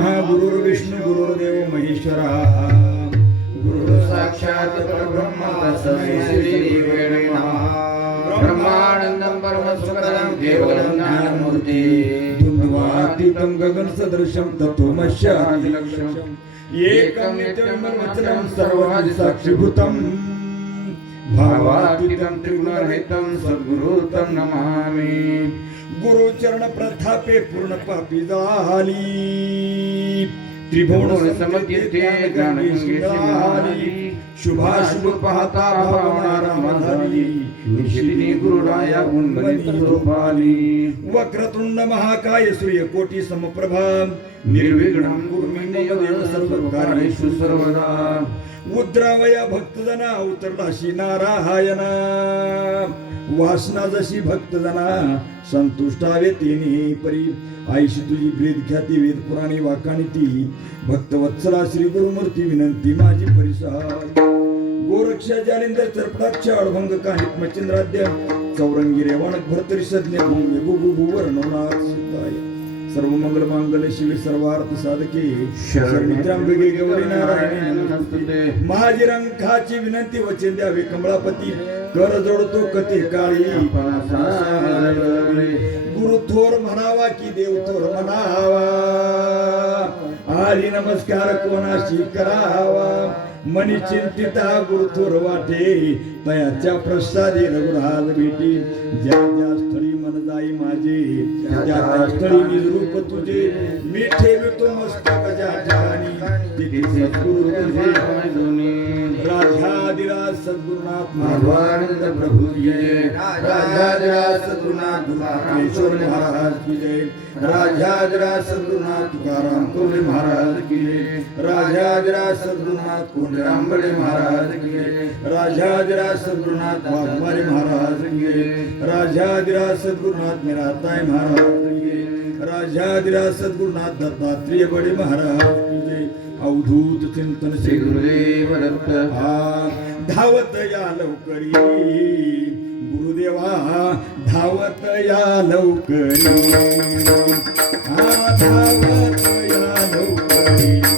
गुरुर्विष्णू गुरुर्देव महेश्वरा. गुरु साक्षात् परब्रह्म तस्मै श्री गुरवे नमः. ब्रह्मानन्दं परमसुखदं केवलं ज्ञानमूर्ति द्वन्द्वातीतं गगनसदृशं सदृशं तत्त्वमस्यादिलक्ष्यम् एकं नित्यं ब्रह्मचरं सर्वादि साक्षीभूतम्. भावातीतं त्रिगुणरहितं सद्गुरु तं नमामि। गुरुचरण प्रथापे पूर्ण पापी झाली त्रिभुवन समतीर्थे ज्ञानगंगेची शुभाशुभ पाहता भावना रामाधारी निशिदिनी गुरुराया गुणगणित रूपाली वक्रतुंड महाकाय सूर्य कोटी समप्रभा। निर्विघ्नं गुरुमिन्देव सर्वकार्येषु सर्वदा। उद्रावया भक्तजना उतरलाशी नारायणा वासना जशी भक्तजना संतुष्टावे तिने परी. आईशी तुझी ब्रीद ख्याती वेद पुराणी वाकाणी ती. भक्तवत्सला श्री गुरुमूर्ती विनंती माझी परिसर. गोरक्षा जालिंदर चरपटाक्ष अडभंग कानित मचिंद्राद्य चौरंगी रेवाणक भरतरी सज्ञ भूमी गुगु भुवर सिद्धाय सर्व मंगल मांगल्य शिवे सर्वार्थ साधके शरणित्रांबिके गौरी नारायणी नमस्ते महाजिरंखाची विनंती वचन द्यावे कमळापती कर जोडतो कथे काळी गुरु थोर म्हणावा की देव थोर म्हणावा आली नमस्कार कोणाशी करावा मनी चिंतित हा गुरु थोर वाटे तयाच्या प्रसादी रघुराज भेटी ज्या ज्या स्थळी मन जाई माझे त्या त्या स्थळी निज रूप तुझे मी ठेवितो मस्तक ज्या ठिकाणी तिथे सद्गुरु तुझे सद्गुरुनाथ माधवानंद प्रभु जय राजाधिराज सद्गुरुनाथ तुकारामेश्वर महाराज की जय राजाधिराज सद्गुरुनाथ तुकाराम कोल्हे महाराज की जय राजाधिराज सद्गुरुनाथ कोंडे आंबळे महाराज की जय राजाधिराज सद्गुरुनाथ वाघमारे महाराज की जय राजाधिराज सद्गुरुनाथ निराताय महाराज की जय राजाधिराज सद्गुरुनाथ दत्तात्रेय बडे महाराज की जय अवधूत चिंतन श्री गुरुदेव दत्त धावत या लवकरी। गुरुदेवा धावत या लवकरी। धावत या लवकरी।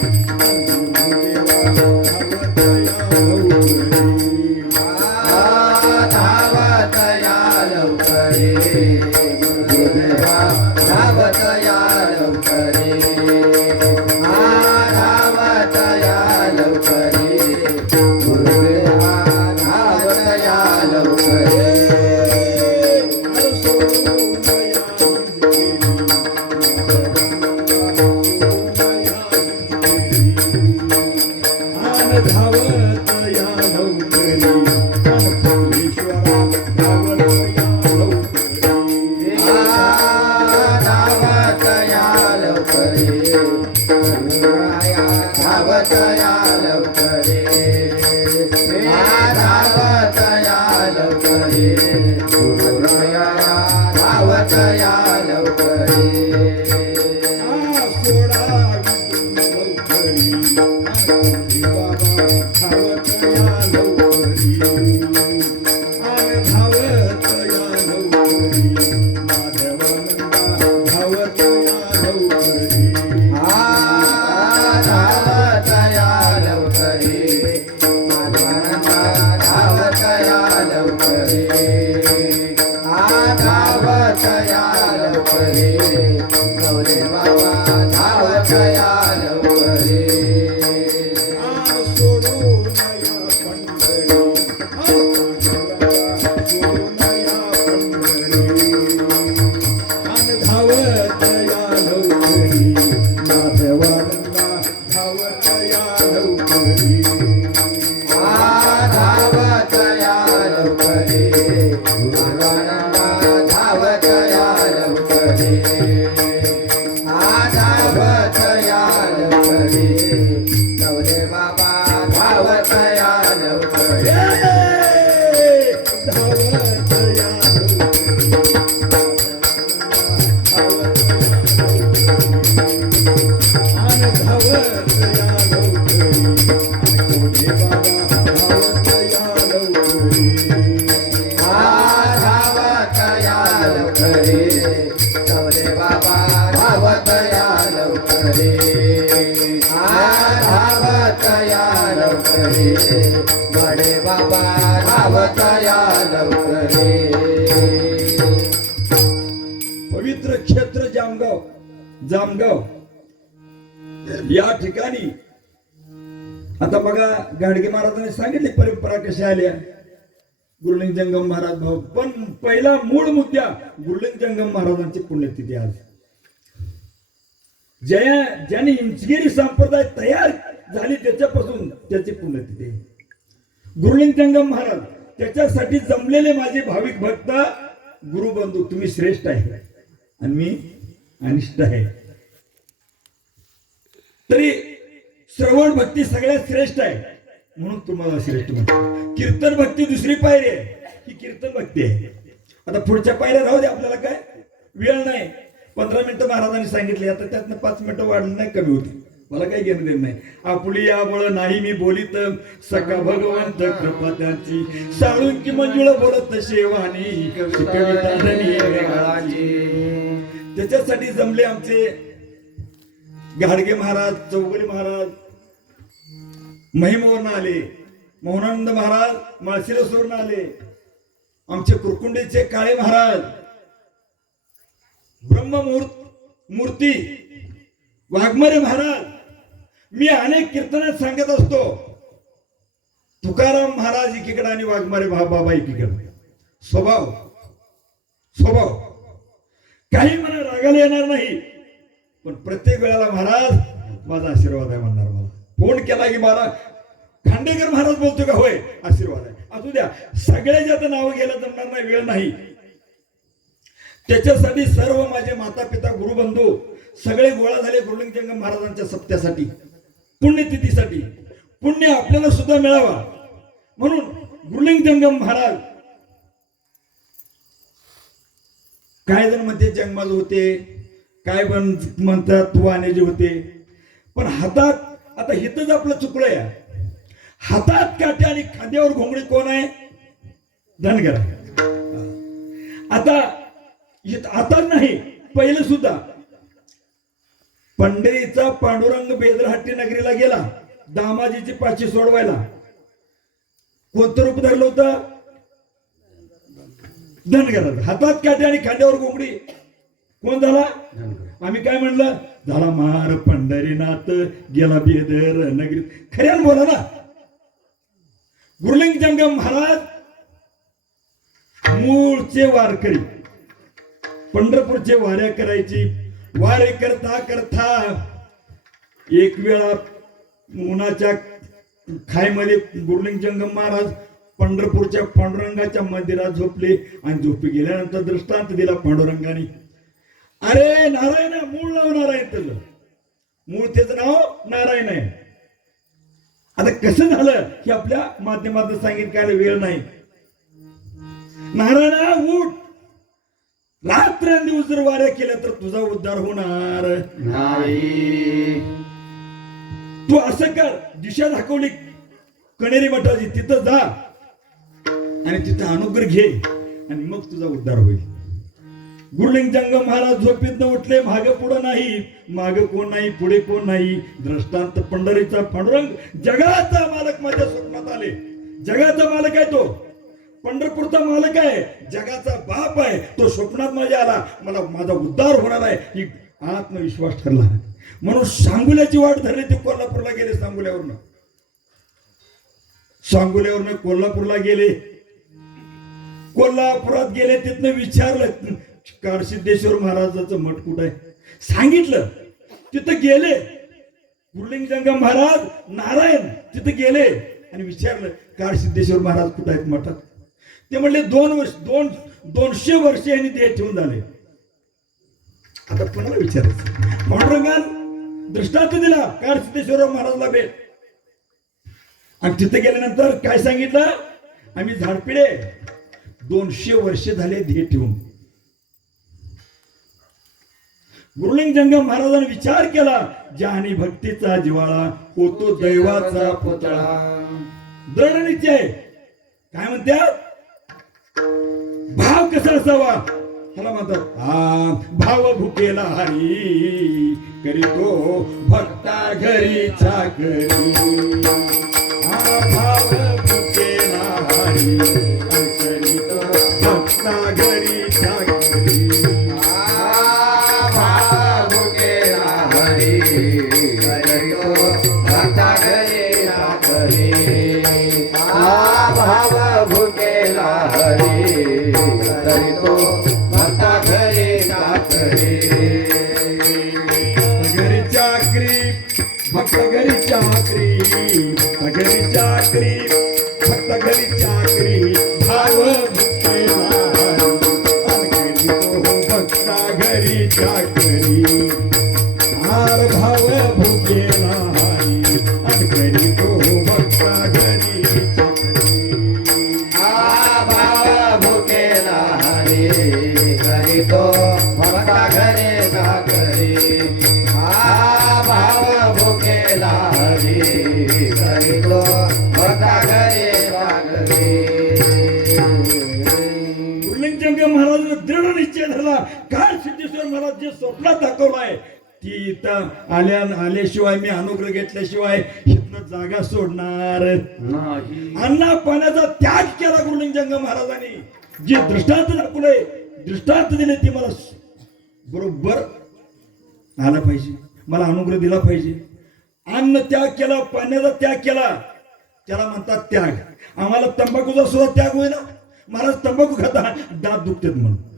धावत या लवकरे बडे बाबा धावतया लवकरे. पवित्र क्षेत्र जामगाव जामगाव. या ठिकाणी आता बघा गाडगे महाराजांनी सांगितले परंपरा कशा आल्या गुरुलिंग जंगम महाराज भाऊ. पण पहिला मूळ मुद्दा गुरुलिंग जंगम महाराजांची पुण्यतिथी आज. ज्या ज्याने इंचगिरी संप्रदाय तयार झाली त्याच्यापासून त्याची पुण्यतिथी. आहे. गुरुलिंग जंगम महाराज त्याच्यासाठी जमलेले माझे भाविक भक्त गुरुबंधू तुम्ही श्रेष्ठ आहे. आणि मी अनिष्ट आहे. तरी श्रवण भक्ती सगळ्यात श्रेष्ठ आहे. म्हणून तुम्हाला श्रेष्ठ म्हणतो कीर्तन भक्ती दुसरी पायरी आहे. ही कीर्तन भक्ती आहे. आता पुढच्या पायऱ्या राहू दे आपल्याला काय? वेळ नाही. पंधरा मिनिटं महाराजांनी सांगितले. आता त्यातनं पाच मिनिटं वाढलं नाही कमी होती मला काही घेणं देणं नाही. आपली यामुळे नाही मी बोलित. सका भगवंत कृपा त्यांची. साळुंकी मंजुळ बोलत शेवानी. त्याच्यासाठी जमले आमचे गाडगे महाराज चौगुले महाराज महिमवरून आले मोहनानंद महाराज माळशिरसवरून आले आमचे कुरकुंडीचे काळे महाराज ब्रह्ममूर्त मूर्ती वाघमारे महाराज मी अनेक कीर्तनात सांगत असतो तुकाराम महाराज एकीकडे आणि वाघमारे बाबा एकीकडे. स्वभाव स्वभाव. काही मला रागाला येणार नाही पण प्रत्येक वेळेला महाराज माझा आशीर्वाद आहे म्हणणार मला. फोन केला की महाराज खांडेकर महाराज बोलतो का? होय आशीर्वाद आहे. असू द्या सगळ्याच्या तर नावं घ्यायला जमणार नाही वेळ नाही. त्याच्यासाठी सर्व माझे माता पिता गुरुबंधू सगळे गोळा झाले गुरुलिंग महाराजांच्या सत्यासाठी पुण्यतिथीसाठी. पुण्य आपल्याला सुद्धा मिळावा. म्हणून गुरुलिंग जंगम महाराज काय जण म्हणते जंगमाज होते काय पण म्हणतात तुवाने जे होते. पण हातात आता हिथंच आपलं चुकलंय हातात काटे आणि खांद्यावर घोंगडी कोण आहे? धनगर. आता आता नाही पहिलं सुद्धा. पंढरीचा पांडुरंग बेदरहट्टी नगरीला गेला. दामाजीची पाचशे सोडवायला. कोणतं रूप धरलं होतं? धनगरात हातात काटे आणि खांद्यावर घोंगडी. कोण झाला? आम्ही काय म्हणलं? झाला मार पंढरीनाथ गेला बेदर नगरी. खऱ्यानं बोला ना. गुरुलिंग जंगम महाराज मूळचे वारकरी. पंढरपूरचे वाऱ्या करायची वारे करता करता एक वेळा उन्हाच्या खायमध्ये गुरुलिंग जंगम महाराज पंढरपूरच्या पांडुरंगाच्या मंदिरात झोपले आणि झोपी गेल्यानंतर दृष्टांत दिला पांडुरंगाने. अरे नारायण मूळ नाव नारायण त्याचं. मूळ त्याचं नाव नारायण आहे. आता कसं झालं की आपल्या माध्यमातून सांगितलं वेळ नाही. नारायणा उठ. रात्रंदिवस जर वाऱ्या केल्या तर तुझा उद्धार होणार. नाही. तू असं कर दिशा दाखवली कणेरी मठाची तिथं जा. आणि तिथं अनुग्रह घे आणि मग तुझा उद्धार होईल. गुरुलिंग जंग महाराज झोपेत उठले माग पुढं नाही. माग कोण नाही पुढे कोण नाही? द्रष्टांत पंढरीचा पांडुरंग जगाचा मालक माझ्या स्वप्नात आले. जगाचा मालक आहे तो. पंढरपूरचा मालक आहे जगाचा बाप आहे तो स्वप्नात माझ्या आला. मला माझा उद्धार होणार आहे. ही आत्मविश्वास ठरला म्हणून सांगुल्याची वाट धरली ते कोल्हापूरला गेले सांगुल्यावरनं. सांगुल्यावरनं कोल्हापूरला गेले. कोल्हापुरात गेले तिथनं विचारलं कारसिद्धेश्वर महाराजाचं मठ कुठं आहे? सांगितलं तिथं गेले. गुरुलिंग महाराज नारायण तिथं गेले. आणि विचारलं कारसिद्धेश्वर महाराज कुठं आहेत मठात? ते म्हणले दोन वर्ष दोन दोनशे वर्ष यांनी देह ठेवून झाले. आता कोणाला विचारायचं. पांडुरंगान दृष्टांत दिला कारसिद्धेश्वर महाराजला भेट? आणि तिथे गेल्यानंतर काय सांगितलं? आम्ही झाडपिडे दोनशे वर्ष झाले ध्येय ठेवून. गुरुलिंग जंगम महाराजांनी विचार केला ज्याने भक्तीचा जिवाळा होतो दैवाचा पुतळा. दृढ निश्चय काय म्हणतात? कसा असावा? ह्याला म्हणतात हा भाव भुकेला हरी करीतो भक्ता घरी चाकरी. हा भाव भुकेला हरी. आल्या आल्याशिवाय मी अनुग्रह घेतल्याशिवाय इथनं जागा सोडणार. अण्णा पाण्याचा त्याग केला गुरुलिंगजंग महाराजांनी. जे दृष्टांत दाखवलंय दृष्टांत दिले ते मला बरोबर आला पाहिजे. मला अनुग्रह दिला पाहिजे. अन्न त्याग केला पाण्याचा त्याग केला. त्याला म्हणतात त्याग. आम्हाला तंबाखूचा सुद्धा त्याग होईना. महाराज तंबाखू खाता दात दुखतात म्हणून.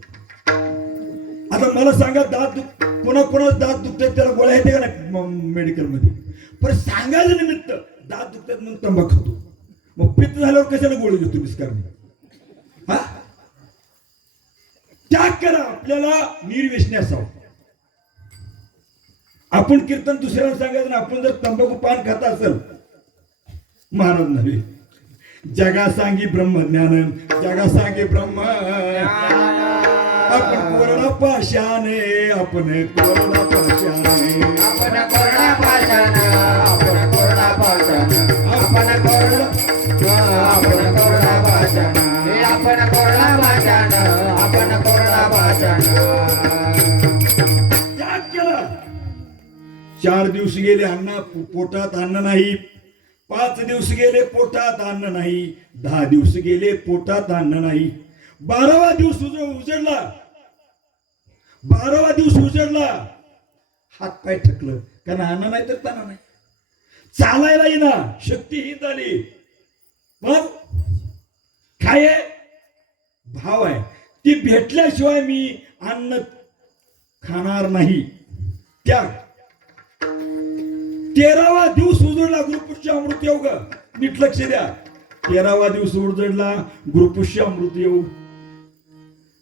आता मला सांगा दात दुख कोणा कोणा दात दुखतात त्याला गोळ्या येते का नाही मेडिकलमध्ये पण सांगायचं निमित्त दात दुखतात म्हणून तंबाखू खातो. मग पित्त झाल्यावर कशाला गोळी घेतो निष्कारणी हा? त्याग करा आपल्याला निर्व्यसनी असावं. आपण कीर्तन दुसऱ्याला सांगायचं ना आपण जर तंबाखू पान खात असेल महाराज नव्हे. जगा सांगी ब्रह्मज्ञान जगा सांगे ब्रह्म आपण कोरडा पाशाने आपण कोरडा पाशाने आपण कोरडा पाषाण आपण कोरडा पाषाण. आपण कोरडा आपण पाषाण. हे आपण कोरडा पाषाण आपण कोरडा पाषाण. त्याग केला. चार दिवस गेले अन्न पोटात अन्न नाही. पाच दिवस गेले पोटात अन्न नाही. दहा दिवस गेले पोटात अन्न नाही. बारावा दिवस उज- उजडला. बारावा दिवस उजडला. हात पाय ठकलं. कारण अन्न नाही तर ताना नाही. चालायला येईना. शक्तीहीन झाली. पण काय आहे? भाव आहे. ती भेटल्याशिवाय मी अन्न खाणार नाही. त्याग. तेरावा दिवस उजडला गुरुपुष्य अमृत येऊ ग नीट लक्ष द्या. तेरावा दिवस उजडला गुरुपुष्य अमृत येऊ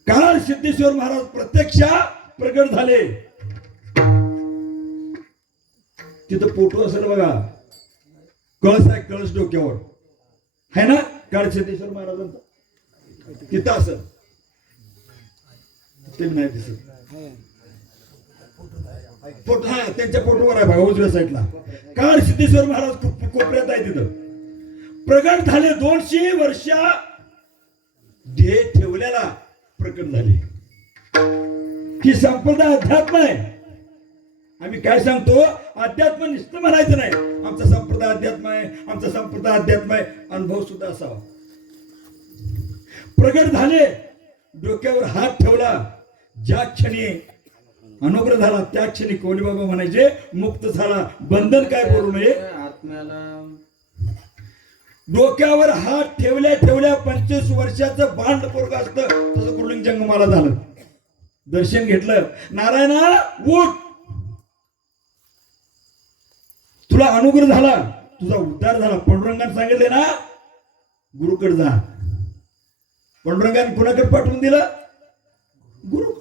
काळ सिद्धेश्वर महाराज प्रत्यक्ष प्रगट झाले. तिथं फोटो असेल बघा. कळस आहे कळस डोक्यावर. है ना? काळ सिद्धेश्वर महाराजांचा. तिथं असेल. ते नाही दिसत. फोटो हा त्यांच्या फोटोवर आहे बघा उजव्या साईडला काळ सिद्धेश्वर महाराज खूप कोपऱ्यात आहे तिथं. प्रगट झाले दोनशे वर्षा ध्येय ठेवलेला. प्रकट झाले. ही संप्रदाय अध्यात्म आहे. आम्ही काय सांगतो? अध्यात्म निष्ठ म्हणायचं नाही. आमचा संप्रदाय अध्यात्म आहे आमचा संप्रदाय अध्यात्म आहे. अनुभव सुद्धा असावा. प्रगट झाले. डोक्यावर हात ठेवला. ज्या क्षणी अनुग्रह झाला त्या क्षणी कोणी बाबा म्हणायचे मुक्त झाला. बंधन काय बोलू नये? आत्म्याला डोक्यावर हात ठेवल्या ठेवल्या पंचवीस वर्षाचं भांड पोरग असतं. तसं कुर्लिंग जंगमाला झालं. दर्शन घेतलं. नारायणा उठ! तुला अनुग्रह झाला. तुझा उद्धार झाला. पांडुरंगाने सांगितले ना गुरुकडे जा. पांडुरंगाने कुणाकडे पाठवून दिलं? गुरु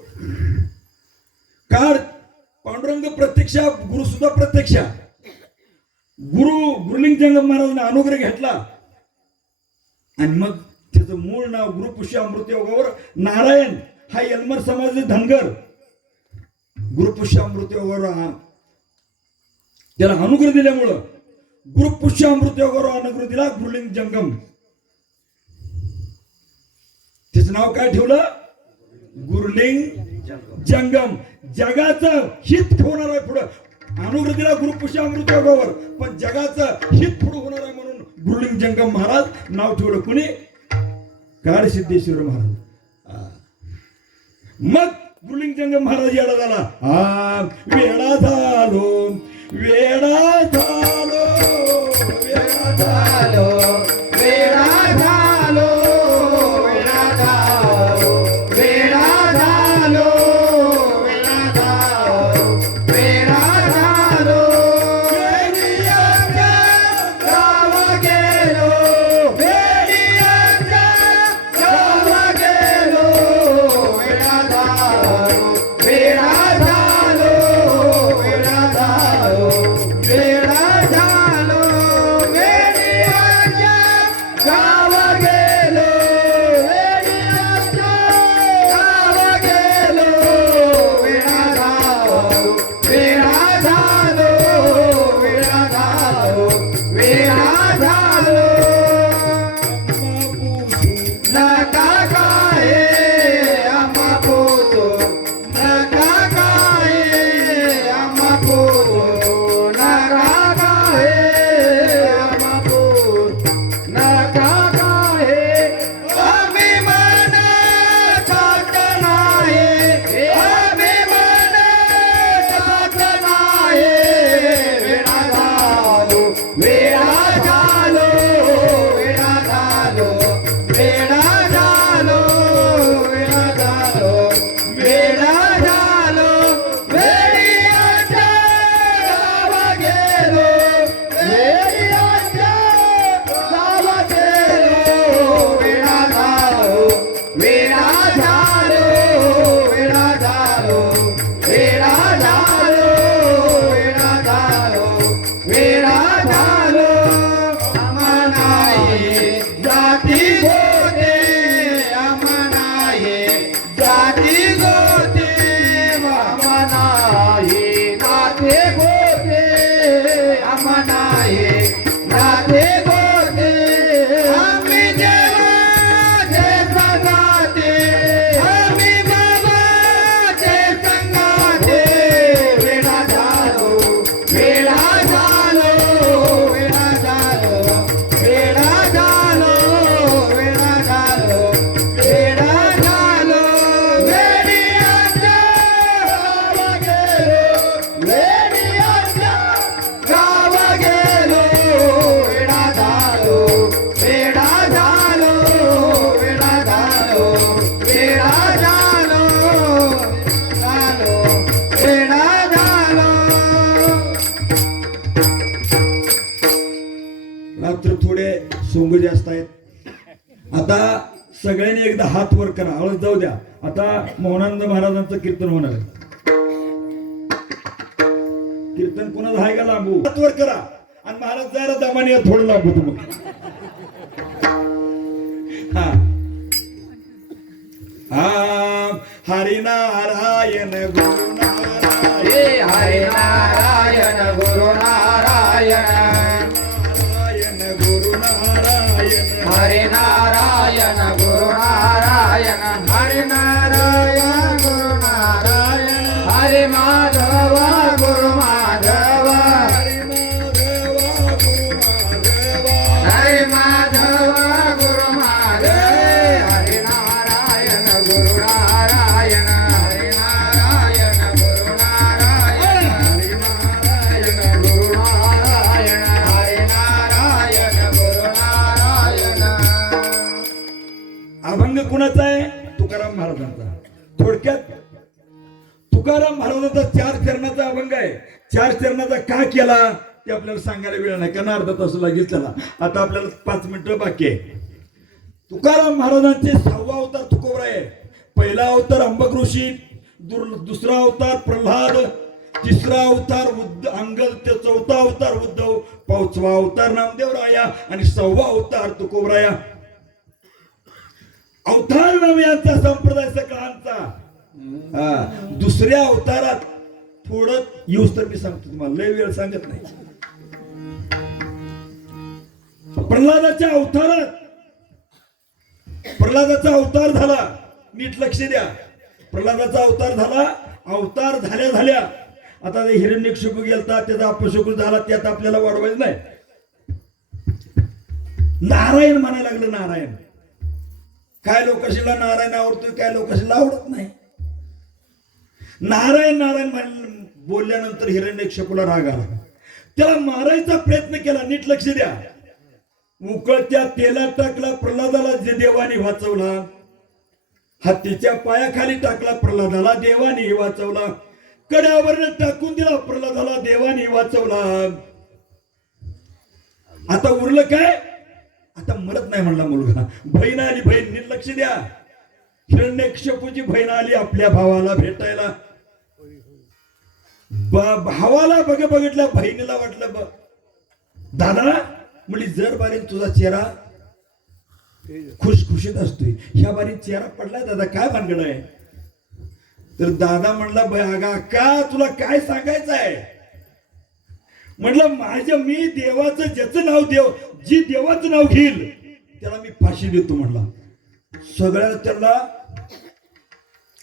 काळ पांडुरंग प्रत्यक्ष गुरु सुद्धा प्रत्यक्ष. गुरु गुरुलिंग जंगम महाराजांना अनुग्रह घेतला. आणि मग त्याचं मूळ नाव गुरुपुष्य अमृत योगावर नारायण हा यलमर समाजाचे धनगर. गुरुपुष्य अमृत योगावर त्याला अनुग्रह दिल्यामुळं गुरुपुष्य अमृत योगावर अनुग्रह दिला गुरुलिंग जंगम. त्याचं नाव काय ठेवलं? गुरुलिंग जंगम. जगाचं हित ठेवणार आहे पुढं अनुग्रतीला गुरुपुषा अमृत योगावर पण जगाचं हित पुढं होणार आहे म्हणून गुरुलिंग जंगम महाराज नाव ठेवलं कुणी? काळ सिद्धेश्वर महाराज. मग गुरुलिंग जंगम महाराज येडा झाला. हा वेडा झालो वेडा झालो वेडा झालो. आता सगळ्यांनी एकदा हात वर करा. हळद जाऊ द्या. आता मोहनानंद महाराजांचं कीर्तन होणार आहे. कीर्तन कोणाला आहे का लांबू? हात वर करा. आणि महाराज जरा दमाने थोडं लांबू तुम्ही. हा. हा हरिनारायण गुरु नारायण. हे हरे नारायण गुरु नारायण. नारायण गुरु नारायण. हरे नारायण गुरु नारायण हरे नारायण गुरु नारायण। हरे माधव गुरु तुकाराम महाराजांचा चार चरणाचा अभंग आहे. चार चरणाचा का केला ते आपल्याला सांगायला वेळ नाही. कारण अर्धा तास लागेल त्याला आता आपल्याला पाच मिनिटं बाकी आहे. तुकाराम महाराजांचे सहावा अवतार तुकोबरा आहे. पहिला अवतार अंबक ऋषी दुसरा अवतार प्रल्हाद तिसरा अवतार उद्ध अंगल ते चौथा अवतार उद्धव पाचवा अवतार नामदेवराया आणि सहावा अवतार तुकोबराया अवतार नाम यांचा संप्रदाय सगळ्यांचा. हा, दुसऱ्या अवतारात थोडं येऊस तर मी सांगतो तुम्हाला लय वेळ सांगत नाही. प्रल्हादाच्या अवतारात प्रल्हादाचा अवतार झाला नीट लक्ष द्या. प्रल्हादाचा अवतार झाला अवतार झाल्या झाल्या. आता ते हिरण्यक्षेपू गेलता त्याचा अपशकू झाला त्यात आपल्याला वाढवायचं नाही. नारायण म्हणायला लागलं नारायण. काय लोकशीला नारायण आवडतोय काय लोकशीला आवडत नाही. नारायण नारायण म्हण बोलल्यानंतर हिरण्यक्षेपूला राग आला. त्याला मारायचा प्रयत्न केला. नीट लक्ष द्या. उकळत्या तेलात टाकला प्रल्हादाला जे देवाने वाचवला. हत्तीच्या पायाखाली टाकला प्रल्हादाला देवाने वाचवला. कड्यावर टाकून दिला प्रल्हादाला देवाने वाचवला. आता उरलं काय? आता मरत नाही म्हणला मुलगा. बहीण आली बहीण. निर्लक्ष द्या. हिरण्यक्षपूची बहीण आली आपल्या भावाला भेटायला. भावाला बघ बघितलं बहिणीला वाटलं बघ. दादा म्हणजे जर बारीन तुझा चेहरा खुशखुशीत असतोय. ह्या बारीन चेहरा पडलाय दादा काय भानगड आहे? तर दादा म्हणला "ब- अगा का तुला काय सांगायचं आहे? म्हटलं माझ्या मी देवाचं ज्याचं नाव देव जी देवाचं नाव घेईल त्याला मी फाशी देतो म्हटला सगळ्या त्याला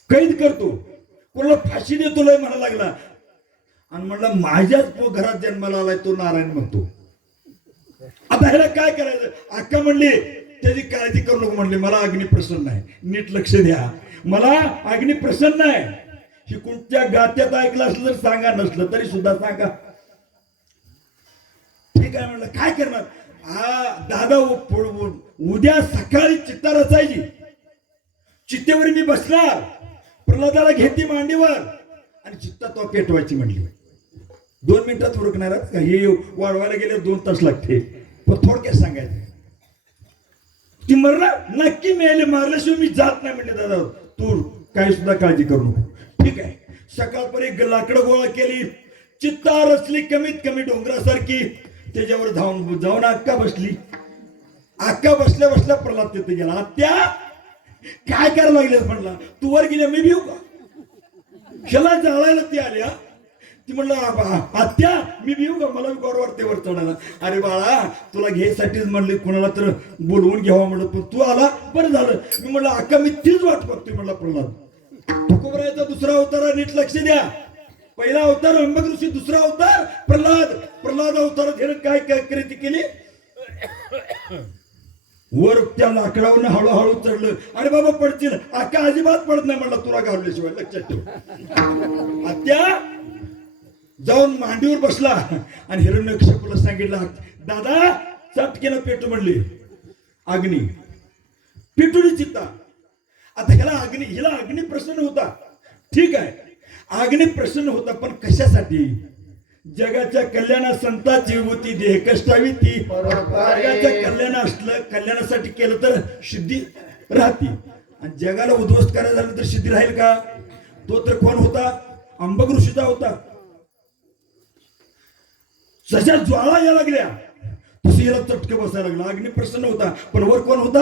कैद करतो. कोणाला फाशी देतो लय म्हणा लागला. आणि म्हणलं माझ्याच घरात जन्माला आलाय तो नारायण म्हणतो. आता ह्याला काय करायचं? अक्का म्हणली त्याची काळजी करू नको म्हणली मला अग्नी प्रसन्न आहे. नीट लक्ष द्या. मला अग्नी प्रसन्न आहे. ही कोणत्या गात्यात ऐकलं असलं तर सांगा नसलं तरी सुद्धा सांगा. ठीक आहे म्हणलं काय करणार? हा दादा उ- उद्या सकाळी चित्ता रचायची. चित्तेवर मी बसणार. प्रल्हादाला घेते मांडीवर. आणि चित्ता तो पेटवायची म्हणली दोन मिनिटात उरकणार हे वाढवायला गेले दोन तास लागते. पण थोडक्यात सांगायचं. ती मरणार नक्की मिळाले मारल्याशिवाय मी जात नाही म्हणले दादा. तू काही सुद्धा काळजी करू नको. ठीक आहे. सकाळपर्यंत लाकडं गोळा केली. चित्ता रचली कमीत कमी डोंगरासारखी. त्याच्यावर धावून जाऊन अक्का बसली. अक्का बसल्या बसल्या प्रल्हाद तिथे गेला. आत्या काय करायला लागले म्हणला? तू वर गेल्या मी भिऊ का? ह्याला जाळायला ती आल्या. ती म्हणलं आत्या मी भिऊ का? मला गौर वाटते वर चढायला. अरे बाळा तुला घ्यायसाठीच म्हणले कोणाला तर बोलवून घ्यावा म्हणलं पण तू आला बरं झालं. मी म्हणलं अक्का मी तीच वाट बघतोय म्हणला प्रल्हाद. तुकोबरायचा दुसरा अवतार नीट लक्ष द्या. पहिला अवतार अंबक ऋषी दुसरा अवतार प्रल्हाद. प्रल्हाद अवतारात ह्यानं काय काय कृती केली? वर त्या लाकडावरून हळूहळू चढलं. अरे बाबा पडतील. अक्का अजिबात पडत नाही म्हणला तुला गावल्याशिवाय लक्षात ठेव. आत्या जाऊन मांडीवर बसला आणि हिरण्यकश्यपूला सांगितलं दादा चटकेनं पेटू म्हणले. अग्नी. पेटुनी चित्ता. आता ह्याला अग्नी हिला अग्नी प्रसन्न होता. ठीक आहे. अग्नी प्रसन्न होता पण कशासाठी? जगाच्या कल्याणा संताची होती देह कष्टावी ती. जगाच्या कल्याण असलं कल्याणासाठी केलं तर सिद्धी राहते. आणि जगाला उद्ध्वस्त करायला झालं तर सिद्धी राहील का? तो तर कोण होता? अंबक ऋषीचा होता. जशा ज्वाळा या लागल्या तसे याला चटके बसायला लागला. अग्नी प्रसन्न होता पण वर कोण होता?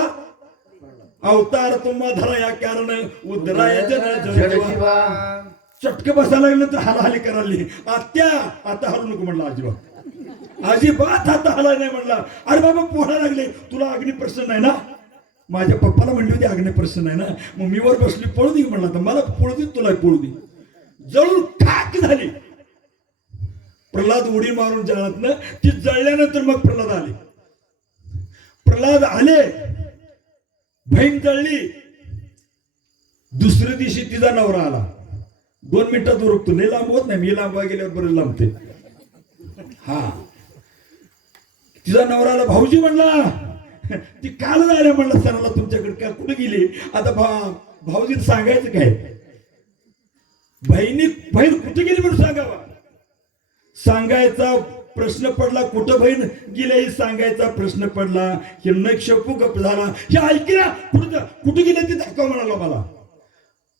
अवतार तुम्हा धरा या कारण उदराय. चटके बसायला लागले तर हालाहाली करायला. आत्या आता हलू नको म्हणला अजिबात. अजिबात आता हलाय नाही म्हणला. अरे बाबा पोहा लागले. तुला अग्नी प्रसन्न आहे ना? माझ्या पप्पाला म्हणली होती अग्नी प्रसन्न आहे ना? मग मी वर बसली पळू दे म्हणला. तर मला पळू दे तुला पळू दे. जळून खाक झाली. प्रल्हाद उडी मारून जळातनं ती जळल्यानंतर मग प्रल्हाद आले. प्रल्हाद आले. बहीण जळली. दुसऱ्या दिवशी तिचा नवरा आला. दोन मिनिटात उरकतो लय लांब होत नाही. मी लांबवा गेल्यावर बरं लांबते. हा. तिचा नवराला भाऊजी म्हणला. ती काल झाल्या म्हणलं सणाला तुमच्याकडे काय कुठे गेली? आता भा भाऊजी सांगायचं काय? बहिणी बहीण कुठे गेली म्हणून सांगावा? सांगायचा प्रश्न पडला कुठं बहीण गेले सांगायचा प्रश्न पडला हे नक्षपू गप झाला. हे ऐकल्या कुठं कुठं गेले ते दाखवा म्हणाला मला.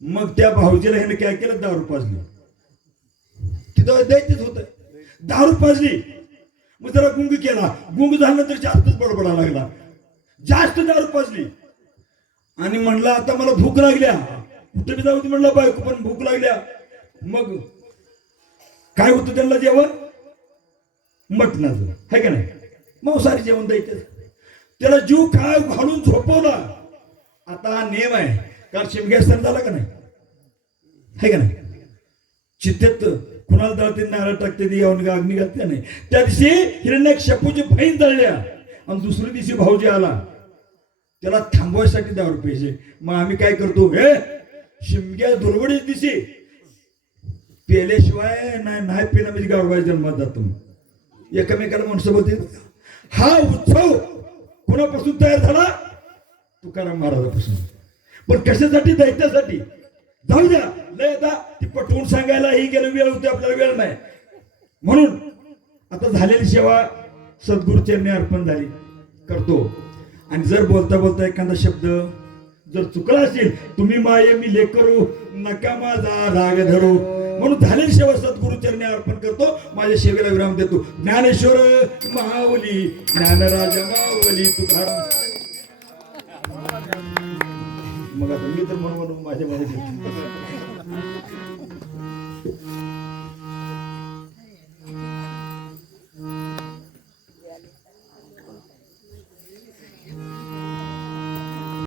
मग त्या भाऊजीला ह्याने काय केलं? दारू पाजली. तिथं द्यायचंच होत. दारू पाजली. मग जरा गुंग केला. गुंग झाल्यानंतर जास्तच बडबडा लागला. जास्त दारू पाजली. आणि म्हणला आता मला भूक लागल्या. कुठे बी जाऊ दे बायको पण भूक लागल्या. मग काय होतं त्यांना जेवण? मटणाचं है का नाही? मांसाहारी जेवण द्यायचं. त्याला जीव काय घालून झोपवला. आता हा नियम आहे. कारण शिमग्या सण झाला का नाही? आहे का नाही? चित्तेत कुणाला दळते नारळ टाकते ती यावून अग्नी घातल्या नाही? त्या दिवशी हिरण्या शपूची बहीण दळल्या. आणि दुसऱ्या दिवशी भाऊजी आला. त्याला थांबवायसाठी दहा रुपयाचे मग आम्ही काय करतो? हे शिमग्या दुर्बडीच दिशी पेल्याशिवाय नाही नाही पेला म्हणजे गावबाई जन्मात जातो एकमेकाला माणसं बोलते हा उत्सव कुणापासून तयार झाला? तुकाराम महाराजापासून. पण कशासाठी दैत्यासाठी? जाऊ द्या लय आता ती पटवून सांगायला ही गेलं वेळ होती आपल्याला वेळ नाही. म्हणून आता झालेली सेवा सद्गुरूचरणी अर्पण झाली करतो. आणि जर बोलता बोलता एखादा शब्द जर चुकला असेल तुम्ही माये मी लेकरू नका माझा राग धरू. म्हणून झालेली सेवा सद्गुरुचरणी अर्पण करतो. माझ्या सेवेला विराम देतो. ज्ञानेश्वर माऊली ज्ञानराज माऊली तुकाराम. मग आता मी तर म्हणून म्हणून माझ्या मध्ये